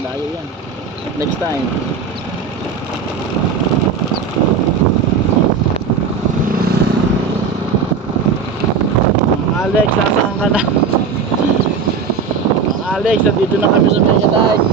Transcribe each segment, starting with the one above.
Layo yan. Next time. Alex, nasaan ka na? Alex, nandito na kami sa Mega Dike.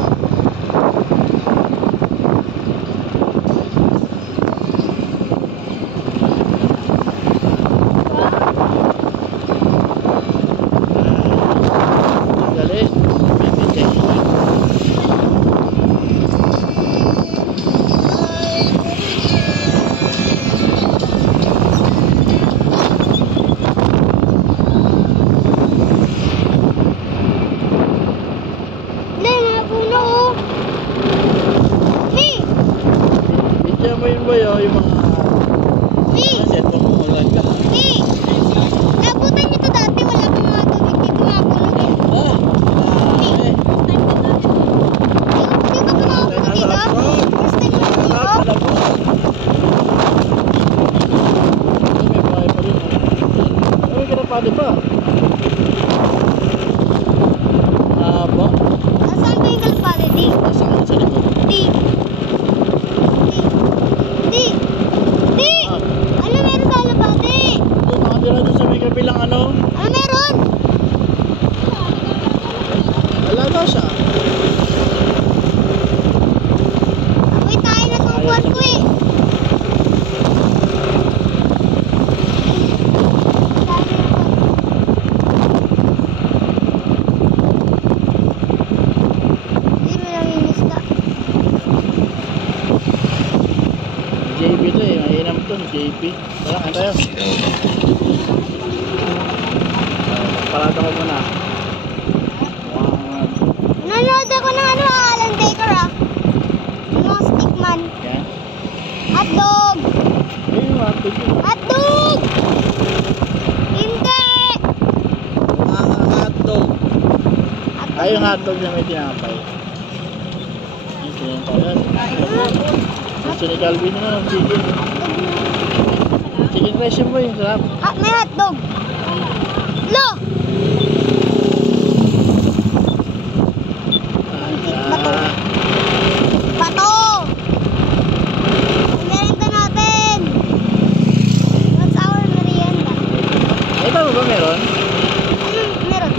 Yung mga set mo ulan ka. Nabutan nyo to dati, wala pang mga tubig dito mapuno din. Hindi ka pa nakapunta dito? First time mo dito? May buhay pa rin. May kinapali pa. Ba? Nasaan ba yung kalapate, di? Nasaan sa likod? Di. Ano meron sa kalapate? Doon nakatira doon sa may kabilang ano? Ano meron? Alaga siya. Amoy tayo na tungkuan ko eh. Hindi mo lang yung isda. JP to eh, mainam to, JP. Tara, ano tayo? Parata ko muna. Nanonood ako ng ano, Alan Baker ah. Yung mga stickman. Yan. Hotdog! Ayun, hotdog yun. Hotdog! Hindi! Hotdog. Ay, yung hotdog na may tinapay. Ito yung kalan. Gusto ni Calvin na ng chicken. Chicken rice yun po yung sarap. May hotdog. Lo! Bato! Merienda natin! What's our merienda? Ay, tama ba meron? Meron.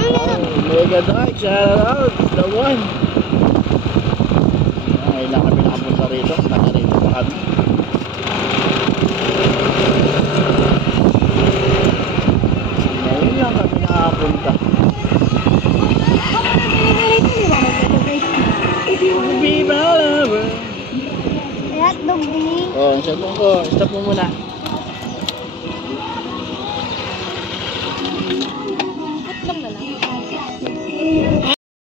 Meron. Mega Dike, shout out, the one. Ay, lang kami nakapunta rito. Nakarito pa kami. Ngayon lang kami nakapunta. Viva la vida. May hotdog din eh. Oh, stop mo muna.